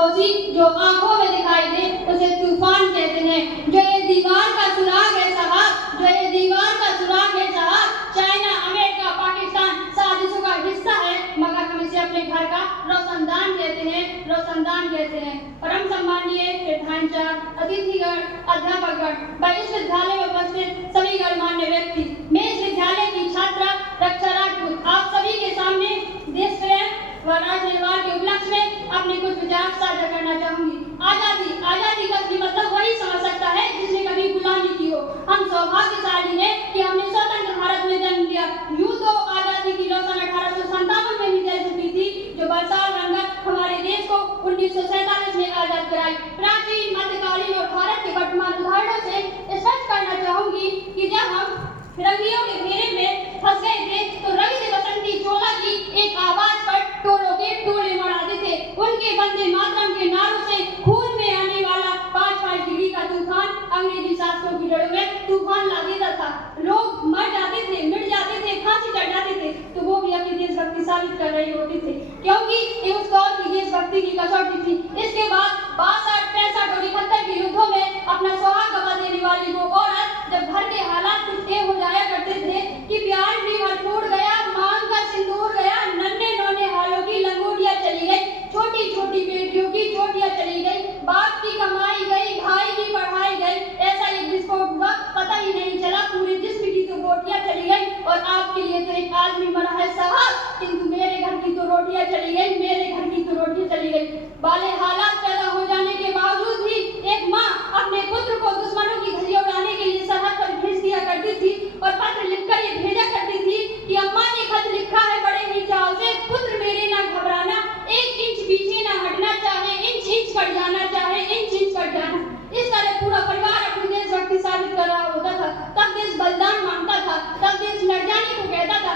खामोशी जो आंखों में दिखाई दे उसे तूफान कहते हैं। जो ये दीवार का सुराग है साहब, जो ये दीवार का सुराग है साहब, चाइना, अमेरिका, पाकिस्तान साजिशों का हिस्सा है, मगर हम इसे अपने घर का रोशनदान कहते हैं, रोशनदान कहते हैं। परम सम्मानीय प्रधानाचार्य, अतिथिगण, अध्यापकगण, व इस विद्यालय में उपस्थित सभी गणमान्य व्यक्ति, मैं इस विद्यालय की छात्रा रक्षा राजपूत आप सभी के सामने देश प्रेम व राष्ट्र निर्माण के उपलक्ष्य में अपने कुछ विचार साझा करना चाहूंगी। आजादी, आजादी का असली मतलब वही समझ सकता है जिसने कभी गुलामी की हो। हम सौभाग्यशाली हैं कि हमने स्वतंत्र भारत में जन्म लिया। यूं तो आजादी की रोशन 1857 में भी जल चुकी थी, जो बरसाल रंगत हमारे देश को 1947 में आजाद कराई। प्राचीन, मध्यकालीन और भारत के वर्तमान उदाहरणों से स्पष्ट करना चाहूंगी कि जब हम रंगियों के घेरे में फंस गए थे तो रंग दे बसंती चोला की एक आवाज पर टोलों के टोले मराते थे। उनके वंदे मातरम के नारों से खून में आने वाला 5 डिग्री का तूफान अंग्रेजी शासकों की जड़ों में तूफान ला देता था। लोग मर जाते थे, मिट जाते थे, फांसी चढ़ जाते थे, तो वो भी अपनी देशभक्ति साबित कर रहे होते थे, क्योंकि ये उस दौर की देशभक्ति की कसौटी थी। इसके बाद 62, 65 और 71 के युद्धों में अपना सुहाग गवा देने वाली वो औरत जब घर के हालात कुछ हो जाया करते थे कि प्यार भी भरपूर गया, मांग का सिंदूर गया, नन्हे नौने हालों की लंगोटियां चली गई, छोटी छोटी बेटियों की चोटियां चली गई, बाप की कमाई गई, भाई की पढ़ाई गई, ऐसा एक विस्फोट हुआ, पता ही नहीं चला, पूरे जिस्म की तो बोटियां चली गई और आपके लिए तो एक आदमी मरा है साहब, किंतु मेरे घर की तो रोटियां चली गई, मेरे घर की तो रोटियां चली गई। वाले हालात पैदा हो जाने के बावजूद भी एक माँ अपने पुत्र को दुश्मनों की धज्जियां उड़ाने के लिए सरहद पर भेज दिया करती थी और पत्र लिखकर ये भेजा करती थी कि अम्मा ने खत लिखा है बड़े ही चाव से, पुत्र मेरे ना घबराना, 1 इंच पीछे ना हटना, चाहे इंच इंच कट जाना, चाहे इंच इंच कट जाना। इस तरह पूरा परिवार अपनी देशभक्ति साबित कर रहा होता था। तब देश बलिदान मांगता था, तब देश लड़ जाने को कहता था,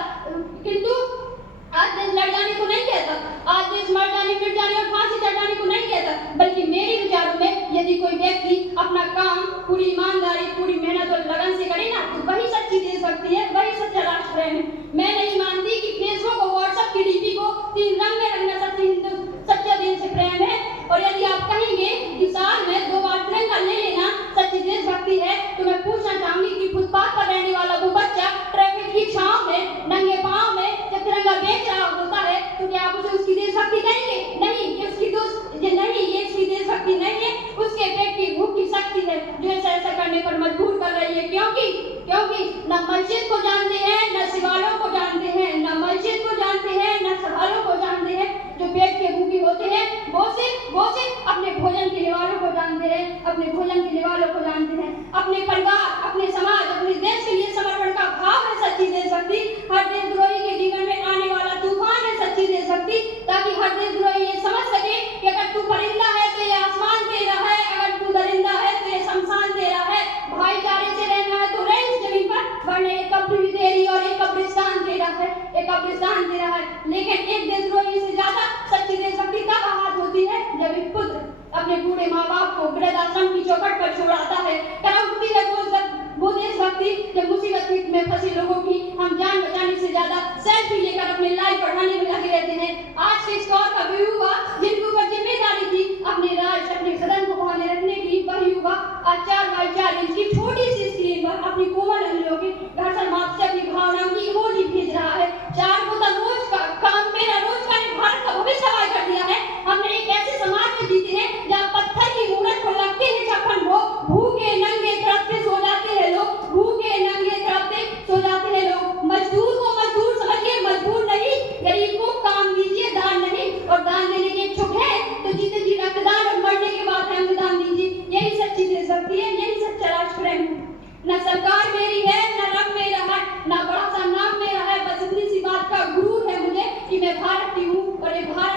किंतु आज देश लड़ जाने को नहीं कहता, आज देश मर जाने, मिट जाने और फांसी चढ़ाने को नहीं कहता, बल्कि मेरे विचारों में यदि कोई व्यक्ति अपना काम पूरी ईमानदारी, पूरी मेहनत और लगन से करे ना, तो वही सच्ची देशभक्ति है, वही सच्चा राष्ट्र प्रेम है। मैं नहीं मानती कि फेसबुक और व्हाट्सएप की डीपी को 3 रंग में रंगना सच्चा देश से प्रेम है। और यदि आप कहेंगे कि साल में 2 बार तिरंगा ले लेना सच्ची देशभक्ति है, तो मैं पूछना चाहूंगी कि फुटपाथ पर रहने वाला वो बच्चा ट्रैफिक की छांव में नंगे पांव में जब तिरंगा बेच रहा होता है, तो क्या आप उसे उसकी देशभक्ति कहेंगे? नहीं, ये उसकी नहीं, ये उसकी देशभक्ति नहीं है, उसके पेट की भूख की शक्ति है जो ऐसा करने पर मजबूर कर रही है। क्योंकि न मस्जिद को जानते हैं, न शिवालयों को जानते हैं, न मस्जिद को जानते हैं, न सवालों को जानते हैं। जो पेट के भूखे होते हैं वो सिर्फ अपने भोजन के निवालों को जानते हैं, अपने भोजन के निवालों को जानते हैं। अपने परिवार, अपने समाज, अपने देश के लिए समर्पण का भाव है सच्ची देशभक्ति। हर देशद्रोही के जीवन में आने वाला तूफान है सच्ची देशभक्ति, ताकि हर देशद्रोही ये समझ सके कि अगर तू परिंदा है तो ये आसमान तेरा है, अगर तू दरिंदा है तो ये शमशान तेरा है। भाईचारे से रहना है तो रह इस जमीन पर, वरना एक कब्र भी तेरी और एक कब्रिस्तान तेरा है, एक कब्रिस्तान तेरा है। लेकिन एक देशद्रोही से ज्यादा सच्ची देशभक्ति तब आगाज होती है जब एक पुत्र अपने बूढ़े माँ बाप को वृद्धाश्रम की चौखट पर छोड़ाता है। तब उठती है वो देशभक्ति जब मुसीबत में फंसे लोगों की हम जान बचाने से ज्यादा सेल्फी लेकर अपने लाइफ बढ़ाने में लगे रहते हैं। आज के इस दौर का वही युवा जिनके ऊपर जिम्मेदारी थी अपने राज्य, अपने सदन को बहाने रखने की, वही युवा आज 4x4 इंच की छोटी सी स्क्रीन पर अपनी कोमल अंगुलियों के घर्षण माप से अपनी भावनाओं की इमोजी भेज रहा है। 4 बोतल रोज का काम, मेरा रोज का ने भारत का भविष्य तबाह कर दिया है। हमने एक ऐसे समाज में जीते हैं जहाँ पत्थर की मूरत को लगते हैं 56 भोग, भूखे नंगे तड़पते सो जाते हैं लोग, भूखे नंगे तड़पते सो जाते हैं लोग। मजदूर को मजदूर समझिए, मजबूर नहीं, गरीब को काम दीजिए, दान नहीं। और दान देने की इच्छुक है तो जीते जी रक्तदान और मरने के बाद अंगदान दीजिए। यही सच्ची देशभक्ति है, यही सच्चा राष्ट्र प्रेम है। न सरकार मेरी है, न रंग मेरा है, न बड़ा सा नाम मेरा है, बस इतनी सी बात का गुरूर है मुझे कि मैं भारत की हूँ और ये भारत